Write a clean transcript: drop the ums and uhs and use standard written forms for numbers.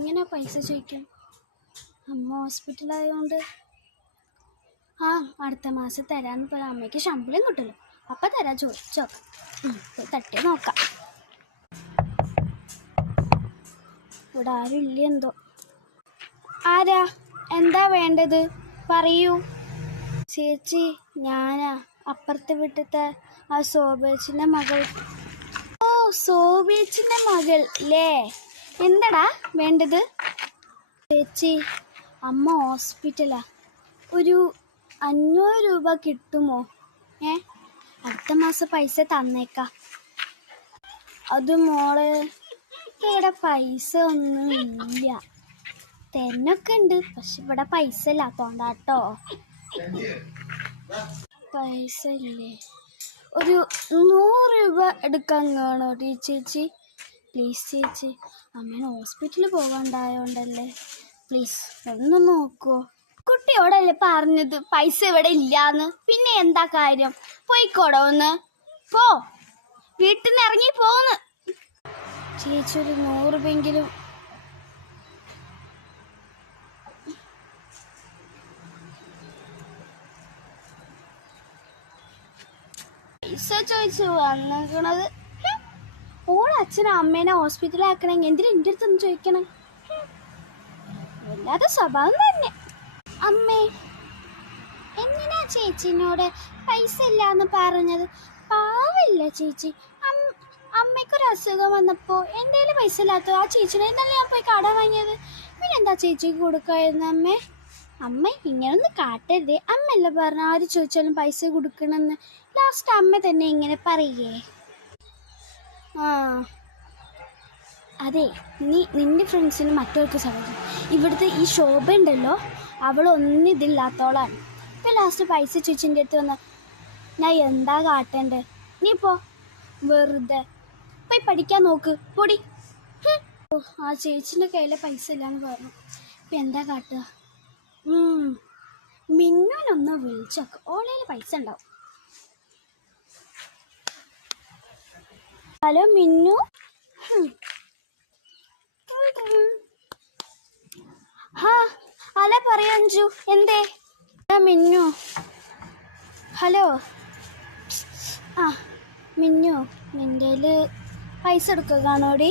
ഇങ്ങനെ പൈസ ചോദിക്കാം? അമ്മ ഹോസ്പിറ്റലായതുകൊണ്ട് അടുത്ത മാസം തരാമെന്ന് പറയാം. അമ്മയ്ക്ക് ശമ്പളം കിട്ടുമല്ലോ, അപ്പം തരാം. ചോദിച്ചോക്കാം, തട്ടി നോക്കാം. ഇവിടെ ആരും ഇല്ല എന്തോ. ആരാ? എന്താ വേണ്ടത്? പറയൂ. ചേച്ചി, ഞാനാ അപ്പുറത്തെ വീട്ടിലത്തെ ആ സോബേച്ചിൻ്റെ മകൾ. ഓ, സോബേച്ചിൻ്റെ മകൾ അല്ലേ? എന്താടാ വേണ്ടത്? ചേച്ചി, അമ്മ ഹോസ്പിറ്റലാ. ഒരു 500 രൂപ കിട്ടുമോ? അടുത്ത മാസം പൈസ തന്നേക്കാം. അത് മോളെ, ഇവിടെ പൈസ ഒന്നും ഇല്ല. തന്നൊക്കെ ഉണ്ട്, പക്ഷെ ഇവിടെ പൈസ ഇല്ലാത്തോണ്ടാട്ടോ. പൈസ ഇല്ലേ? ഒരു 100 രൂപ എടുക്കാൻ കാണോ ചേച്ചി? പ്ലീസ് ചേച്ചി, അമ്മേനെ ഹോസ്പിറ്റലിൽ പോകാണ്ടായോണ്ടല്ലേ, പ്ലീസ് ഒന്ന് നോക്കുമോ? കുട്ടിയോടല്ലേ പറഞ്ഞത് പൈസ ഇവിടെ ഇല്ലാന്ന്. പിന്നെ എന്താ കാര്യം? പോയിക്കോടോ, ഒന്ന് പോ, വീട്ടിൽ നിന്ന് ഇറങ്ങി പോന്ന്. ചേച്ചി, ഒരു 100 രൂപയെങ്കിലും. പൈസ ചോദിച്ചു വന്നിക്കണത്. ഓളച്ഛനും അമ്മേനെ ഹോസ്പിറ്റലാക്കണമെങ്കിൽ എന്തിനാ എൻ്റെ അടുത്തൊന്ന് ചോദിക്കണം? വല്ലാതെ സ്വഭാവം തന്നെ. അമ്മേ, എന്തിനാ ചേച്ചിനോട് പൈസ ഇല്ലാന്ന് പറഞ്ഞത്? പാവില്ല ചേച്ചി. അമ്മയ്ക്കൊരു അസുഖം വന്നപ്പോൾ എൻ്റെ കയ്യിൽ പൈസ ഇല്ലാത്ത ആ ചേച്ചിനെ ഇന്നലെ ഞാൻ പോയി കട വാങ്ങിയത്. പിന്നെ എന്താ ചേച്ചിക്ക് കൊടുക്കായിരുന്നു? അമ്മ ഇങ്ങനൊന്നും കാട്ടരുതേ. അമ്മയല്ല പറഞ്ഞ ആര് ചോദിച്ചാലും പൈസ കൊടുക്കണമെന്ന്. ലാസ്റ്റ് അമ്മ തന്നെ ഇങ്ങനെ പറയേ. അതെ, നിന്റെ ഫ്രണ്ട്സിന് മറ്റവർക്ക് സഹായിക്കും. ഇവിടുത്തെ ഈ ശോഭ ഉണ്ടല്ലോ, അവളൊന്നും ഇതില്ലാത്തോളാണ്. ഇപ്പം ലാസ്റ്റ് പൈസ ചോദിച്ചെൻ്റെ അടുത്ത് വന്ന ഞാൻ എന്താ കാട്ടേണ്ടത്? നീ പോ, വെറുതെ പോയി പഠിക്കാൻ നോക്ക്, പൊടി. ആ ചേച്ചിൻ്റെ കയ്യിലെ പൈസ ഇല്ലാന്ന് പറഞ്ഞു. ഇപ്പം എന്താ കാട്ടുക? മിന്നുനൊന്ന് വിളിച്ചോക്ക്, ഓളയിൽ പൈസ ഉണ്ടാവും. ഹലോ മിന്നു. ഹലോ, പറയാ അഞ്ജു. എന്തേ മിന്നു? ഹലോ. മിന്നു, നിൻ്റെ പൈസ എടുക്കുക കാണോടി?